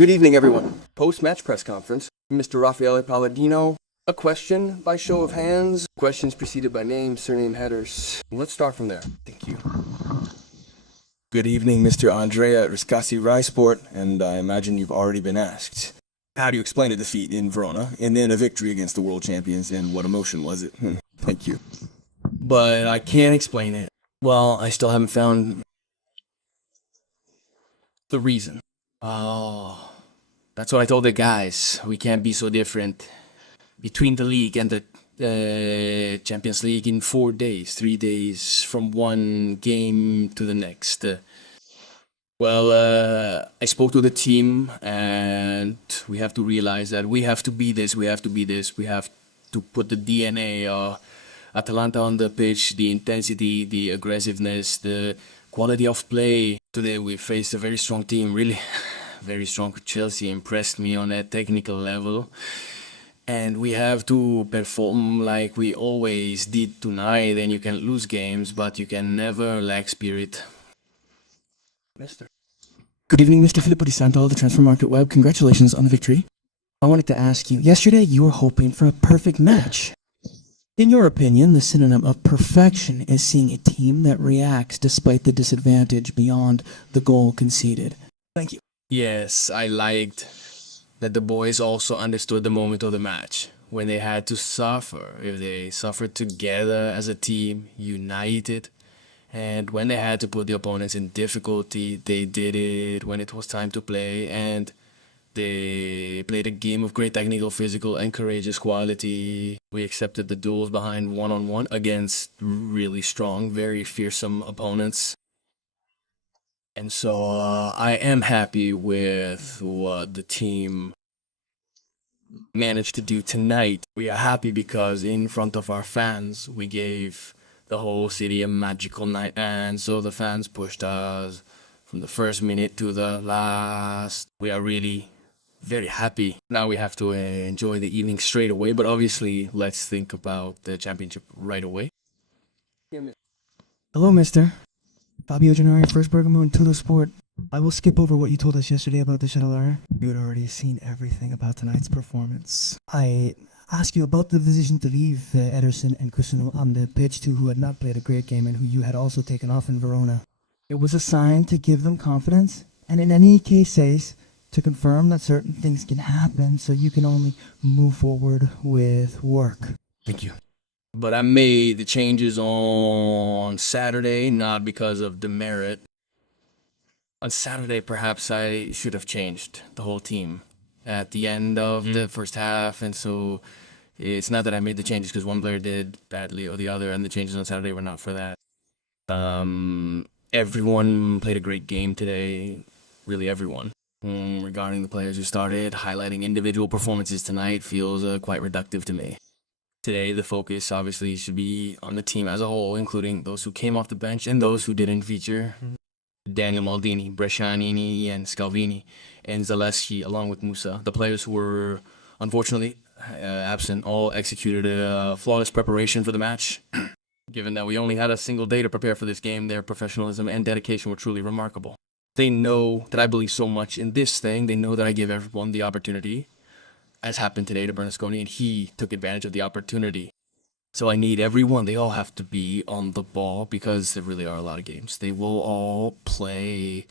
Good evening, everyone. Post-match press conference. Mr. Raffaele Palladino. A question by show of hands. Questions preceded by name, surname, headers. Let's start from there. Thank you. Good evening, Mr. Andrea Riscassi Rysport, and I imagine you've already been asked. How do you explain a defeat in Verona, and then a victory against the world champions, and what emotion was it? Thank you. But I can't explain it. Well, I still haven't found the reason. Oh, that's what I told the guys. We can't be so different. Between the league and the Champions League in 4 days, 3 days from one game to the next. I spoke to the team, and we have to realize that we have to be this, we have to be this, we have to put the DNA of Atalanta on the pitch, the intensity, the aggressiveness, the quality of play. Today we faced a very strong team, really very strong. Chelsea impressed me on that technical level. And we have to perform like we always did tonight, and you can lose games, but you can never lack spirit. Mister. Good evening, Mr. Filippo Di Santo of the Transfer Market Web. Congratulations on the victory. I wanted to ask you, yesterday you were hoping for a perfect match. In your opinion, the synonym of perfection is seeing a team that reacts despite the disadvantage beyond the goal conceded. Thank you. Yes, I liked that the boys also understood the moment of the match, when they had to suffer. If they suffered together as a team, united, and when they had to put the opponents in difficulty, they did it when it was time to play, and they played a game of great technical, physical, and courageous quality. We accepted the duels behind one-on-one against really strong, very fearsome opponents. And so I am happy with what the team managed to do tonight. We are happy because in front of our fans, we gave the whole city a magical night, and so the fans pushed us from the first minute to the last. We are really very happy. Now we have to enjoy the evening straight away, but obviously let's think about the championship right away. Hello, mister. Fabio Gennari, First Bergamo, and Tutto Sport. I will skip over what you told us yesterday about the Cellulare. You had already seen everything about tonight's performance. I asked you about the decision to leave Ederson and Kusuno on the pitch, two who had not played a great game and who you had also taken off in Verona. It was a sign to give them confidence, and in any cases, to confirm that certain things can happen, so you can only move forward with work. Thank you. But I made the changes on Saturday, not because of demerit. On Saturday, perhaps I should have changed the whole team at the end of the first half, and so it's not that I made the changes because one player did badly or the other, and the changes on Saturday were not for that. Everyone played a great game today, really everyone. Regarding the players who started, highlighting individual performances tonight feels quite reductive to me. Today, the focus obviously should be on the team as a whole, including those who came off the bench and those who didn't feature. Daniel Maldini, Brescianini, and Scalvini, and Zaleschi, along with Musa. The players who were unfortunately absent all executed a flawless preparation for the match. Given that we only had a single day to prepare for this game, their professionalism and dedication were truly remarkable. They know that I believe so much in this thing. They know that I give everyone the opportunity, as happened today to Bernasconi, and he took advantage of the opportunity. So I need everyone. They all have to be on the ball because there really are a lot of games. They will all play.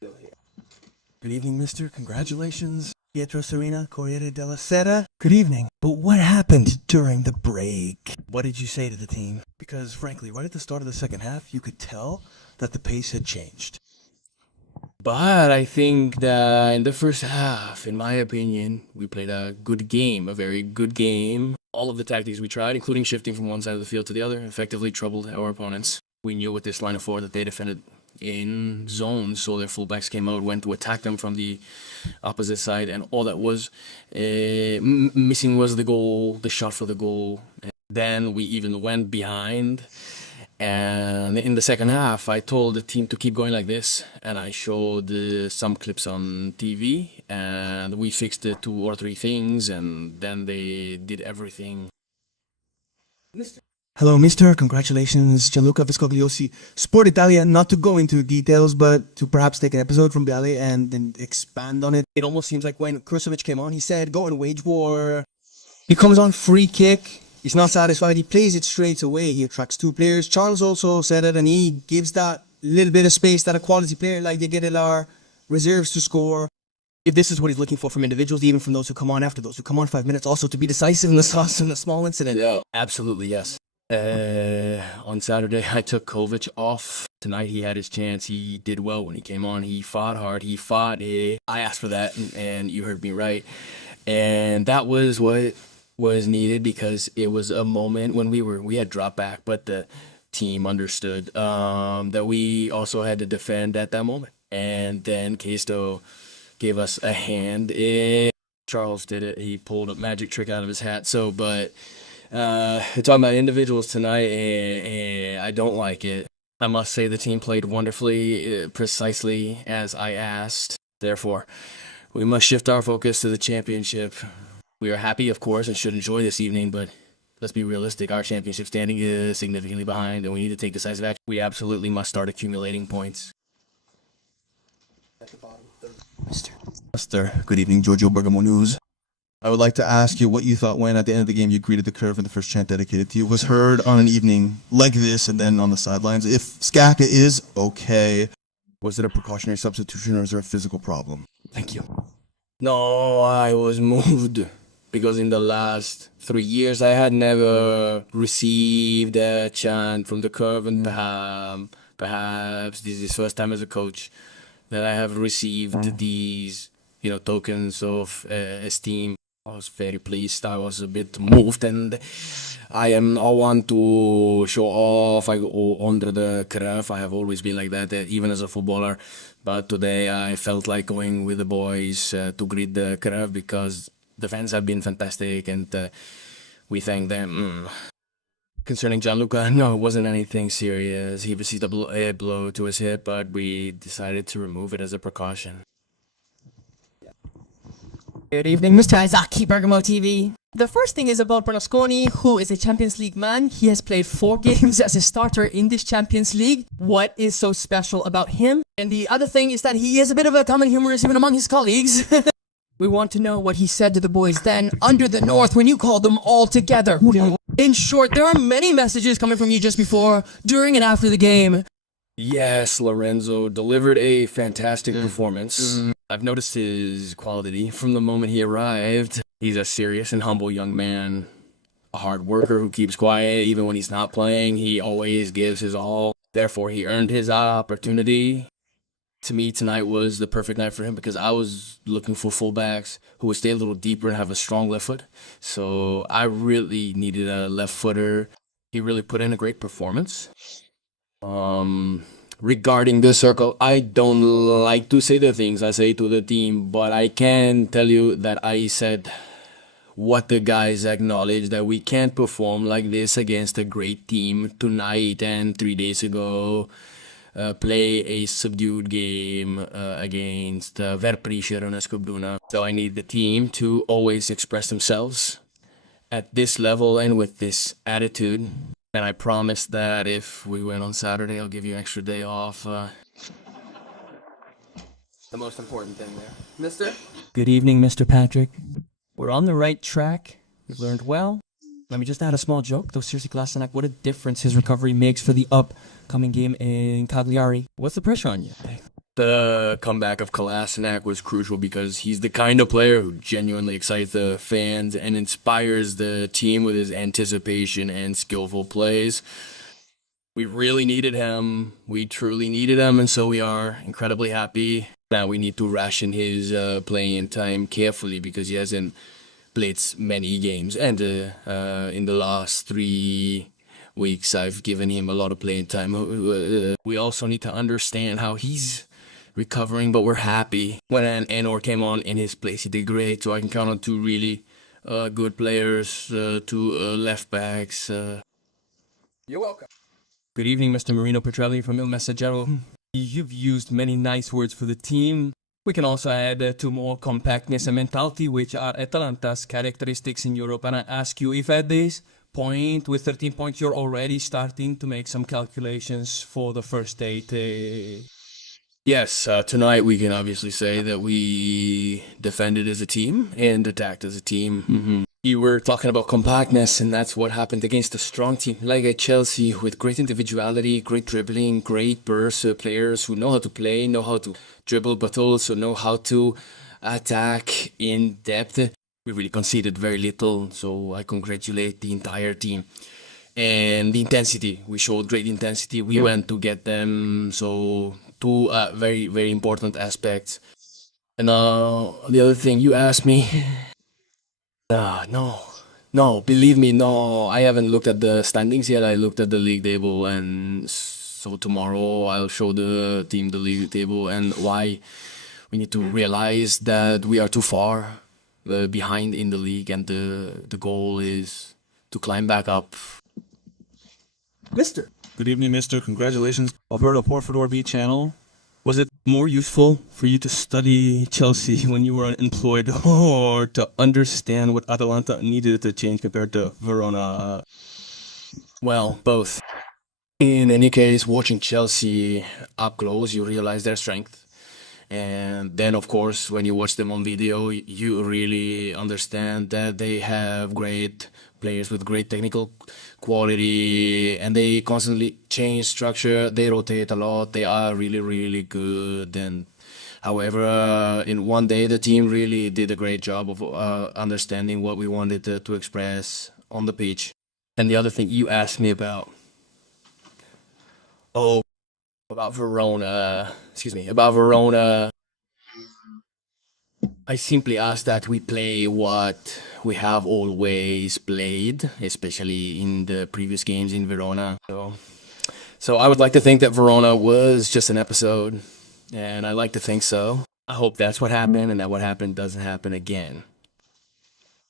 Good evening, mister. Congratulations. Pietro Serena, Corriere della Sera. Good evening. But what happened during the break? What did you say to the team? Because frankly, right at the start of the second half, you could tell that the pace had changed. But I think that in the first half, in my opinion, we played a good game, a very good game. All of the tactics we tried, including shifting from one side of the field to the other, effectively troubled our opponents. We knew with this line of four that they defended in zones, so their fullbacks came out, went to attack them from the opposite side, and all that was missing was the goal, the shot for the goal. And then we even went behind. And in the second half, I told the team to keep going like this, and I showed some clips on TV, and we fixed the 2 or 3 things, and then they did everything. Hello, mister. Congratulations, Gianluca Viscogliosi. Sport Italia, not to go into details, but to perhaps take an episode from Viale and then expand on it. It almost seems like when Krusovic came on, he said, go and wage war. He comes on free kick. He's not satisfied. He plays it straight away. He attracts two players. Charles also said it, and he gives that little bit of space that a quality player like they get at our reserves to score. If this is what he's looking for from individuals, even from those who come on after those who come on 5 minutes, also to be decisive in the sauce in the small incident. Yeah, absolutely, yes. On Saturday, I took Kovic off. Tonight, he had his chance. He did well when he came on. He fought hard. He fought. I asked for that, and you heard me right. And that was what was needed because it was a moment when we had dropped back, but the team understood that we also had to defend at that moment. And then Chiesto gave us a hand. Charles did it. He pulled a magic trick out of his hat. We're talking about individuals tonight, and I don't like it. I must say the team played wonderfully, precisely as I asked. Therefore, we must shift our focus to the championship. We are happy, of course, and should enjoy this evening, but let's be realistic. Our championship standing is significantly behind, and we need to take decisive action. We absolutely must start accumulating points. Mister, good evening, Giorgio Bergamo News. I would like to ask you what you thought when, at the end of the game, you greeted the curve and the first chant dedicated to you was heard on an evening like this and then on the sidelines. If Skaka is okay, was it a precautionary substitution or is there a physical problem? Thank you. No, I was moved because in the last 3 years I had never received a chant from the curve, and perhaps this is first time as a coach that I have received these, tokens of esteem. I was very pleased. I was a bit moved, and I want to show off. I go under the curve. I have always been like that, even as a footballer. But today I felt like going with the boys to greet the curve because the fans have been fantastic, and we thank them. Concerning Gianluca, no, it wasn't anything serious. He received a blow to his hip, but we decided to remove it as a precaution. Good evening, Mr. Isaki, Bergamo TV. The first thing is about Bernasconi, who is a Champions League man. He has played 4 games as a starter in this Champions League. What is so special about him? And the other thing is that he is a bit of a common humorist even among his colleagues. We want to know what he said to the boys then, under the north, when you called them all together. In short, there are many messages coming from you just before, during, and after the game. Yes, Lorenzo delivered a fantastic performance. I've noticed his quality from the moment he arrived. He's a serious and humble young man, a hard worker who keeps quiet even when he's not playing. He always gives his all. Therefore, he earned his opportunity. To me, tonight was the perfect night for him because I was looking for fullbacks who would stay a little deeper and have a strong left foot. So I really needed a left footer. He really put in a great performance. Regarding the circle, I don't like to say the things I say to the team, but I can tell you that I said what the guys acknowledged, that we can't perform like this against a great team tonight and 3 days ago. Play a subdued game against Verpri. So I need the team to always express themselves at this level and with this attitude. And I promise that if we win on Saturday, I'll give you an extra day off. The most important thing there. Mister? Good evening, Mr. Patrick. We're on the right track. We've learned well. Let me just add a small joke. Though seriously, Kolasinac, what a difference his recovery makes for the upcoming game in Cagliari. What's the pressure on you? The comeback of Kolasinac was crucial because he's the kind of player who genuinely excites the fans and inspires the team with his anticipation and skillful plays. We really needed him. We truly needed him, and so we are incredibly happy. Now we need to ration his playing time carefully because he hasn't played many games, and in the last 3 weeks I've given him a lot of playing time. We also need to understand how he's recovering, but we're happy. When Anor came on in his place, he did great, so I can count on 2 really good players, 2 left backs. You're welcome. Good evening, Mr. Marino Petrelli from Il Messaggero. You've used many nice words for the team. We can also add 2 more: compactness and mentality, which are Atalanta's characteristics in Europe. And I ask you, if at this point, with 13 points, you're already starting to make some calculations for the first date. Yes, tonight we can obviously say that we defended as a team and attacked as a team. You were talking about compactness, and that's what happened against a strong team like a Chelsea with great individuality, great dribbling, great burst players who know how to play, know how to dribble, but also know how to attack in depth. We really conceded very little, so I congratulate the entire team. And the intensity, we showed great intensity. We went to get them, so two very, very important aspects. And the other thing you asked me, no, believe me, no, I haven't looked at the standings yet. I looked at the league table, and so tomorrow I'll show the team the league table and why we need to realize that we are too far behind in the league, and the goal is to climb back up. Mister. Good evening, mister. Congratulations. Alberto Porfador B channel. Was it more useful for you to study Chelsea when you were unemployed, or to understand what Atalanta needed to change compared to Verona? Well, both. In any case, watching Chelsea up close, you realize their strength. And then, of course, when you watch them on video, you really understand that they have great players with great technical quality, and they constantly change structure. They rotate a lot. They are really, really good. And however, in one day, the team really did a great job of understanding what we wanted to express on the pitch. And the other thing you asked me about, about Verona, about Verona. I simply ask that we play what we have always played, especially in the previous games in Verona. So I would like to think that Verona was just an episode, and I like to think so. I hope that's what happened, and that what happened doesn't happen again.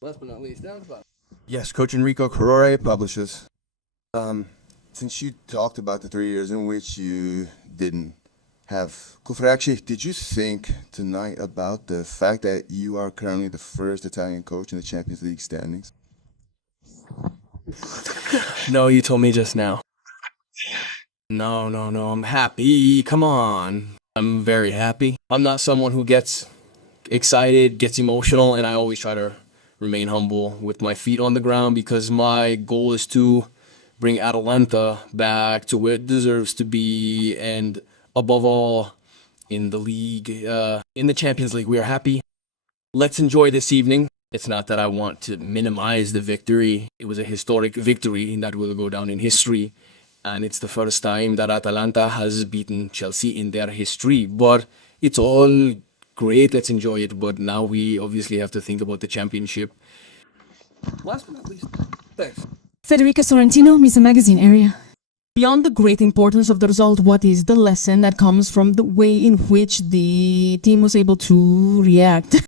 Last but not least, down the bottom. Yes, Coach Enrico Carrore publishes. Since you talked about the 3 years in which you didn't have Kufraci, did you think tonight about the fact that you are currently the first Italian coach in the Champions League standings? No, you told me just now. No, I'm happy. Come on. I'm very happy. I'm not someone who gets excited, gets emotional, and I always try to remain humble with my feet on the ground, because my goal is to bring Atalanta back to where it deserves to be, and above all, in the league, in the Champions League. We are happy. Let's enjoy this evening. It's not that I want to minimize the victory. It was a historic victory that will go down in history, and it's the first time that Atalanta has beaten Chelsea in their history. But it's all great. Let's enjoy it. But now we obviously have to think about the championship. Last but not least, thanks. Federica Sorrentino, Misa Magazine area. Beyond the great importance of the result, what is the lesson that comes from the way in which the team was able to react?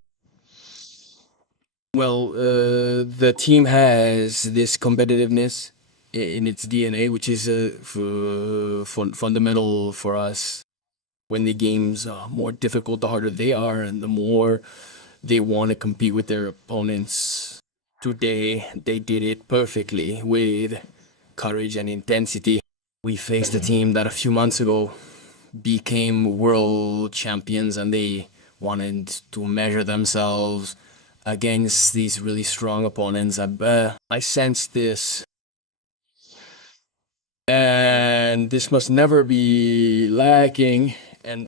Well, the team has this competitiveness in its DNA, which is fundamental for us. When the games are more difficult, the harder they are, and the more they want to compete with their opponents. Today, they did it perfectly with courage and intensity. We faced a team that a few months ago became world champions, and they wanted to measure themselves against these really strong opponents. I sensed this. And this must never be lacking. And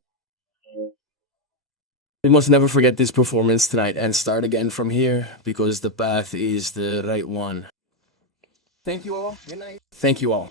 we must never forget this performance tonight and start again from here, because the path is the right one. Thank you all. Good night. Thank you all.